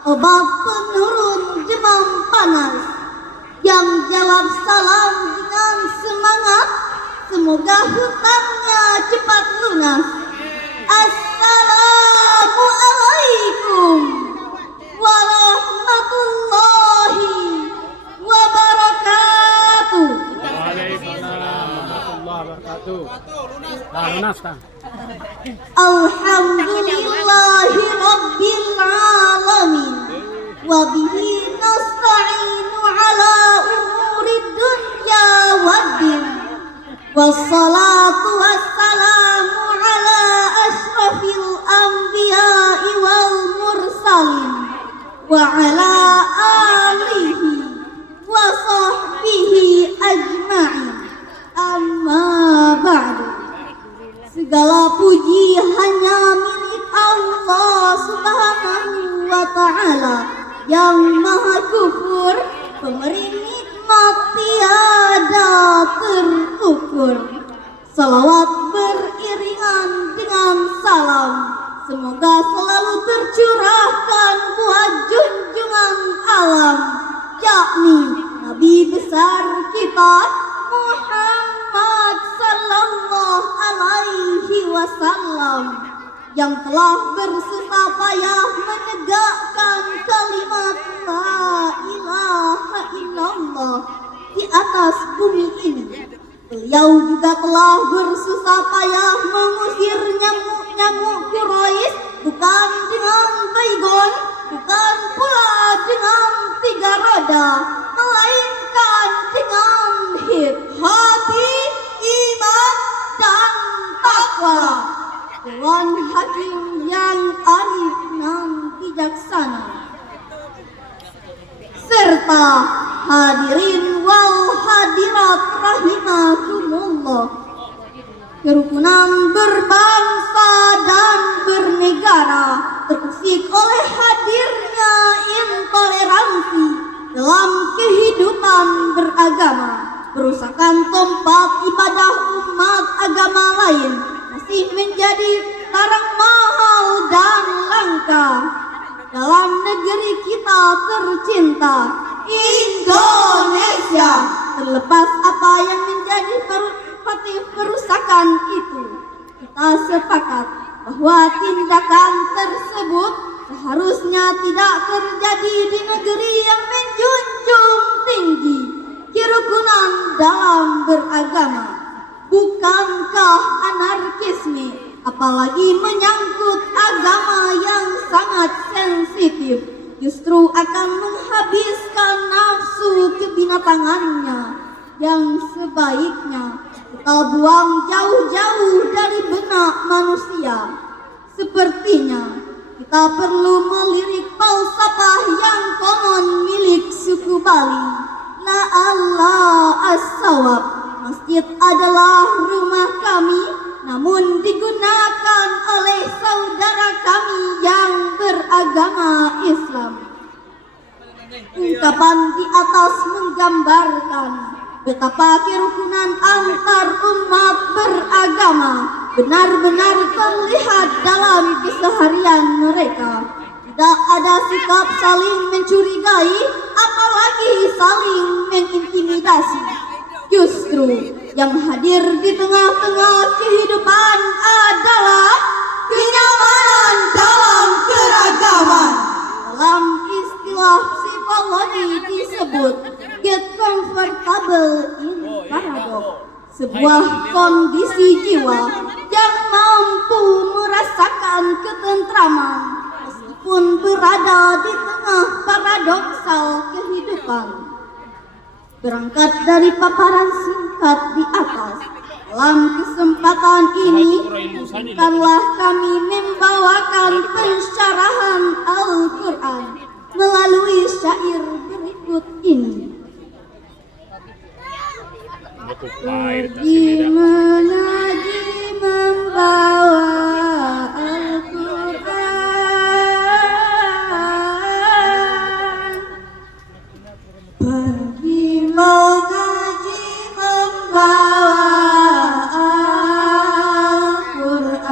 obat penurun demam panas, yang jawab salam dengan semangat, semoga hutangnya cepat lunas. Assalamualaikum warahmatullahi wabarakatuh. Waalaikumsalam warahmatullahi wabarakatuh. Lunas kan? Alhamdulillahi rabbil alamin, wa bihi nasta'inu ala umurid dunya waddin, wassalatu wassalamu ala ashrafil anbiya'i wal mursalin, wa ala alihi wa sahbihi ajma'in. Amma ba'du. Segala puji hanya milik Allah Subhanahu wa ta'ala yang maha kufur, pemberi nikmat tiada terukur. Salawat beriringan dengan salam, semoga selalu tercurahkan buat junjungan alam, yakni Nabi besar kita Muhammad sallallahu alaihi wasallam, yang telah bersusah payah menegakkan kalimat la ilaha illallah di atas bumi ini. Beliau juga telah bersusah payah mengusir nyamuk-nyamuk Quraisy, bukan dengan baygon, bukan pula dengan tiga roda, melainkan dengan hati, iman, dan takwa. Tuhan Hakim yang arif dan bijaksana, serta hadirin wal hadirat rahimakumullah, kerukunan berbangsa dan bernegara terusik oleh hadirnya intoleransi dalam kehidupan beragama. Perusakan tempat ibadah umat agama lain masih menjadi barang mahal dan langka dalam negeri kita tercinta Indonesia. Terlepas apa yang menjadi perusakan itu, kita sepakat bahwa tindakan tersebut seharusnya tidak terjadi di negeri yang menjunjung tinggi kerukunan dalam beragama. Bukankah anarkisme, apalagi menyangkut agama yang sangat sensitif, justru akan menghabiskan nafsu kebinatangannya yang sebaiknya kita buang jauh-jauh dari benak manusia? Sepertinya kita perlu melirik falsafah yang konon milik suku Bali. La Allah as-sawab, masjid adalah rumah kami, namun digunakan oleh saudara kami yang beragama Islam. Ungkapan di atas menggambarkan betapa kerukunan antar umat beragama benar-benar terlihat dalam keseharian mereka. Tidak ada sikap saling mencurigai, apalagi saling mengintimidasi. Justru yang hadir di tengah-tengah kehidupan adalah kenyamanan dalam keragaman. Dalam istilah psikologi disebut get comfortable in paradox, sebuah kondisi jiwa yang mampu merasakan ketentraman meskipun berada di tengah paradoksal kehidupan. Berangkat dari paparan singkat di atas, dalam kesempatan ini bukanlah kami membawakan pensyarahan Al-Quran melalui syair berikut ini. Pergi mengaji membawa Al-Quran, pergi mengaji membawa Al-Quran.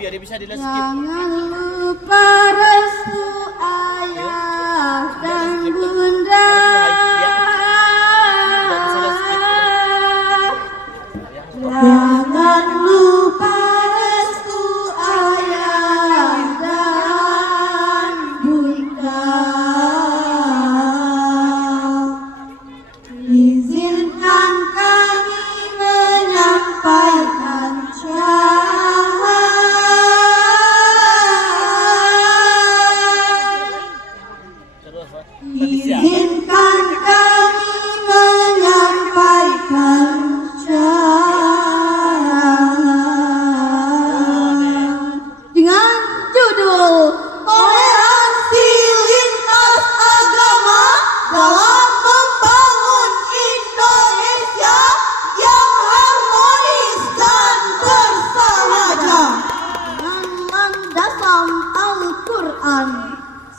biar dia bisa di skip. Jangan lupa restu ayah dan bunda. Jangan lupa restu ayah dan bunda. Izinkan kami menyampaikan Izinkan kami menyampaikan dengan judul Toleransi Lintas Agama dalam membangun Indonesia yang harmonis dan bersahaja dengan landasan Al-Quran.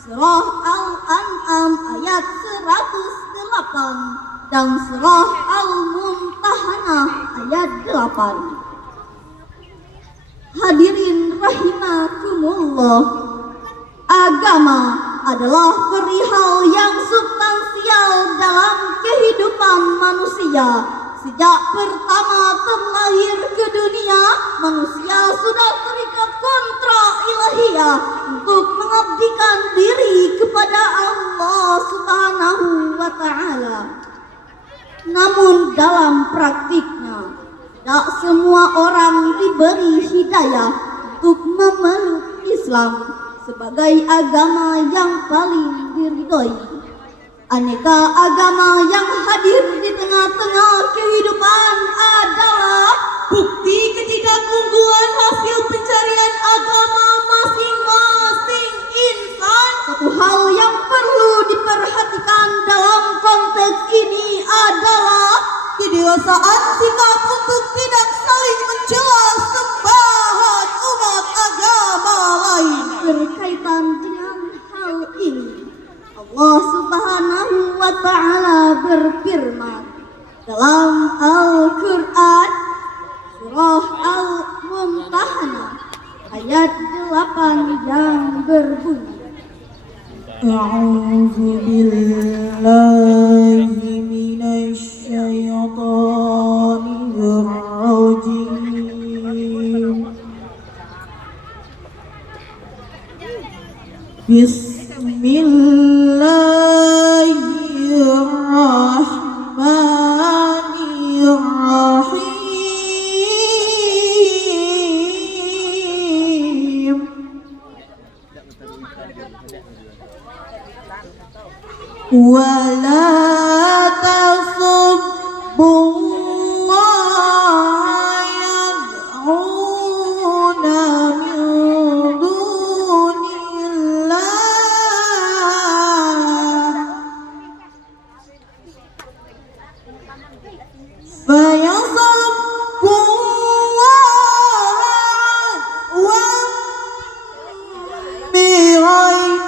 Surah Al-An'am ayat 108 dan Surah Al-Mumtahanah ayat 8. Hadirin rahimakumullah, agama adalah perihal yang substansial dalam kehidupan manusia. Sejak pertama terlahir ke dunia, manusia sudah terikat kontrak ilahiyah untuk mengabdikan diri kepada Allah Subhanahu wa Ta'ala. Namun dalam praktiknya, tidak semua orang diberi hidayah untuk memeluk Islam sebagai agama yang paling diridhoi. Aneka agama yang hadir di tengah-tengah kehidupan adalah bukti ketidakunggulan hasil pencarian agama masing-masing insan. Satu hal yang perlu diperhatikan dalam konteks ini adalah kedewasaan sikap untuk tidak saling mencela sembahan umat agama lain. Berkaitan dengan hal ini, Allah Subhanahu wa Ta'ala berfirman dalam Al-Quran surah Al-Mumtahanah ayat 8 yang berbunyi, A'udzu billahi minasy syaithanir rajim. Bismillahirrahmanirrahim. Wala tasubbullaha yad'una min dunillah fayasubbullaha wa bighairi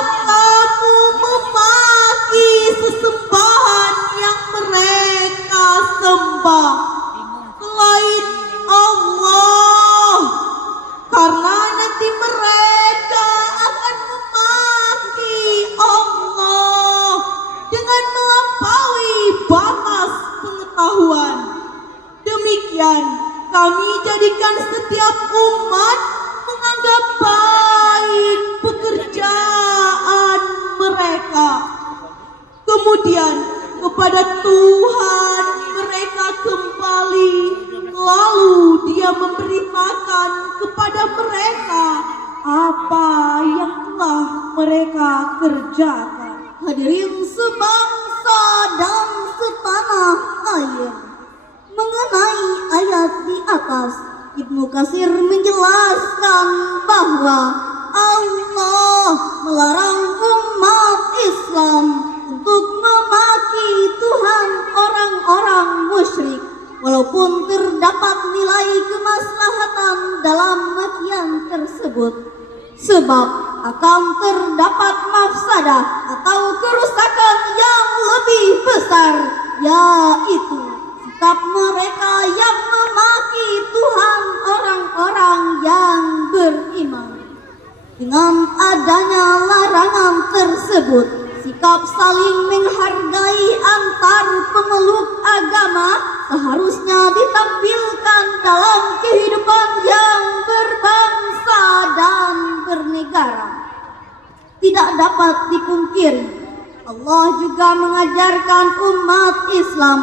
kamu memaki sesembahan yang mereka sembah selain Allah, karena nanti mereka akan memaki Allah dengan melampaui batas pengetahuan. Demikian kami jadikan setiap umat menganggap baik pekerjaan mereka. Kemudian kepada Tuhan mereka kembali, lalu Dia memberitakan kepada mereka apa yang telah mereka kerjakan. Hadirin sebangsa dan setanah air, mengenai ayat di atas, Ibnu Katsir menjelaskan bahwa Allah melarang umat Islam untuk memaki Tuhan orang-orang musyrik, walaupun terdapat nilai kemaslahatan dalam makian tersebut, sebab akan terdapat mafsadah atau kerusakan yang lebih besar, yaitu sikap mereka yang memaki Tuhan orang-orang yang beriman. Dengan adanya larangan tersebut, sikap saling menghargai antar pemeluk agama seharusnya ditampilkan dalam kehidupan yang berbangsa dan bernegara. Tidak dapat dipungkiri, Allah juga mengajarkan umat Islam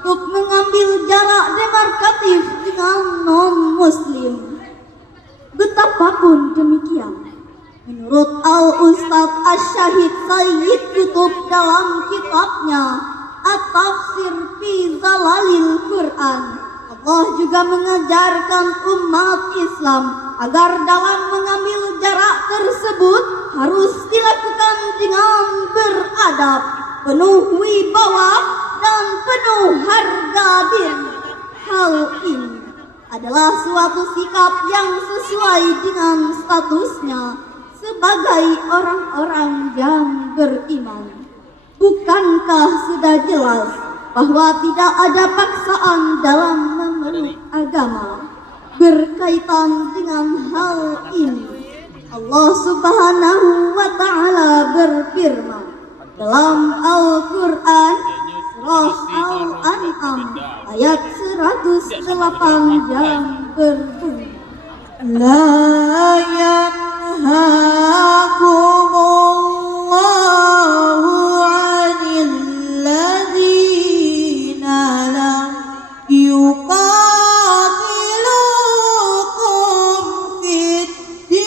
untuk mengambil jarak demarkatif dengan non-muslim. Betapapun demikian, menurut Al-Ustadz Asy-Syahid Sayyid Qutb dalam kitabnya At-Tafsir fi Zalalil Quran, Allah juga mengajarkan umat Islam agar dalam mengambil jarak tersebut harus dilakukan dengan beradab, penuh wibawa, dan penuh harga diri. Hal ini adalah suatu sikap yang sesuai dengan statusnya sebagai orang-orang yang beriman. Bukankah sudah jelas bahwa tidak ada paksaan dalam memeluk agama? Berkaitan dengan hal ini, Allah Subhanahu wa Ta'ala berfirman dalam Al-Quran Surah Al-An'am ayat 108 yang berbunyi, La yanhakumullahu 'anil ladzina lam yuqatilukum fid din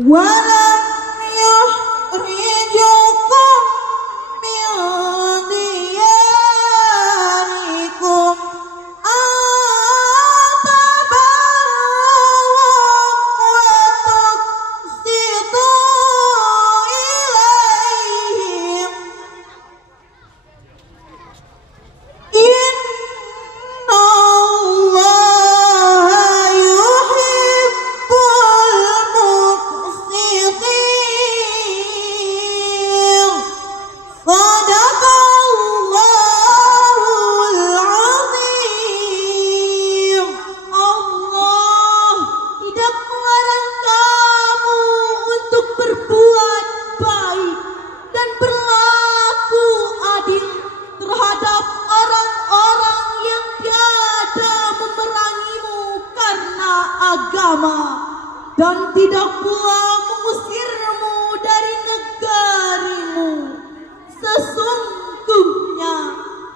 walam yukhrijukum min diyarikum an tabarruhum wa tuqsitu ilaihim innallaha yuhibbul muqsitin. Sadaqallahul azim. Allah tidak melarang kamu untuk berbuat baik dan berlaku adil terhadap orang-orang yang tiada memerangimu karena agama dan tidak pula mengusirmu dari negarimu. Sesungguhnya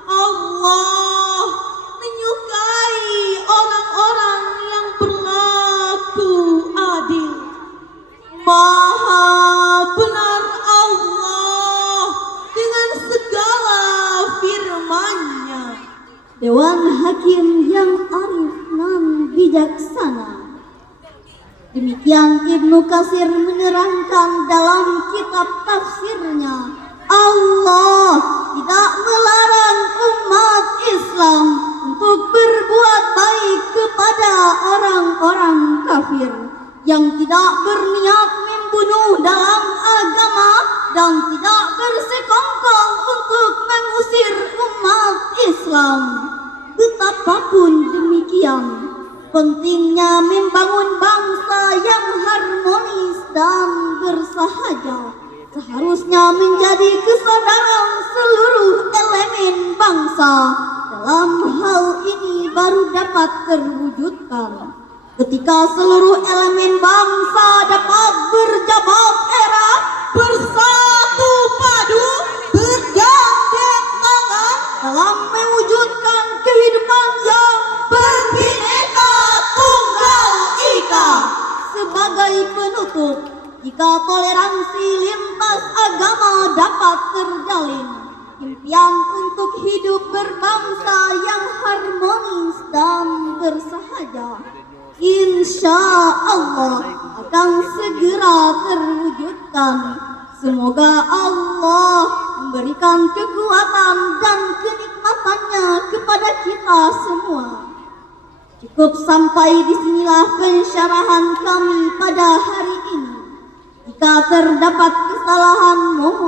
Allah menyukai orang-orang yang berlaku adil. Maha benar Allah dengan segala firman-Nya. Dewan Hakim yang arif dan bijaksana. Demikian Ibnu Katsir menerangkan dalam kitab tafsirnya, Allah tidak melarang umat Islam untuk berbuat orang kafir yang tidak berniat membunuh dalam agama dan tidak bersekongkol untuk mengusir umat Islam. Betapapun demikian, pentingnya membangun bangsa yang harmonis dan bersahaja seharusnya menjadi kesadaran seluruh elemen bangsa. Dalam hal ini baru dapat terwujudkan ketika seluruh elemen bangsa dapat berjabat erat, bersatu padu, bergandeng tangan dalam mewujudkan kehidupan yang berbineka tunggal ika. Sebagai penutup, jika toleransi lintas agama dapat terjalin, impian untuk hidup berbangsa yang harmonis dan bersahaja insya Allah akan segera terwujudkan. Semoga Allah memberikan kekuatan dan kenikmatannya kepada kita semua. Cukup sampai disinilah pensyarahan kami pada hari ini. Jika terdapat kesalahan, mohon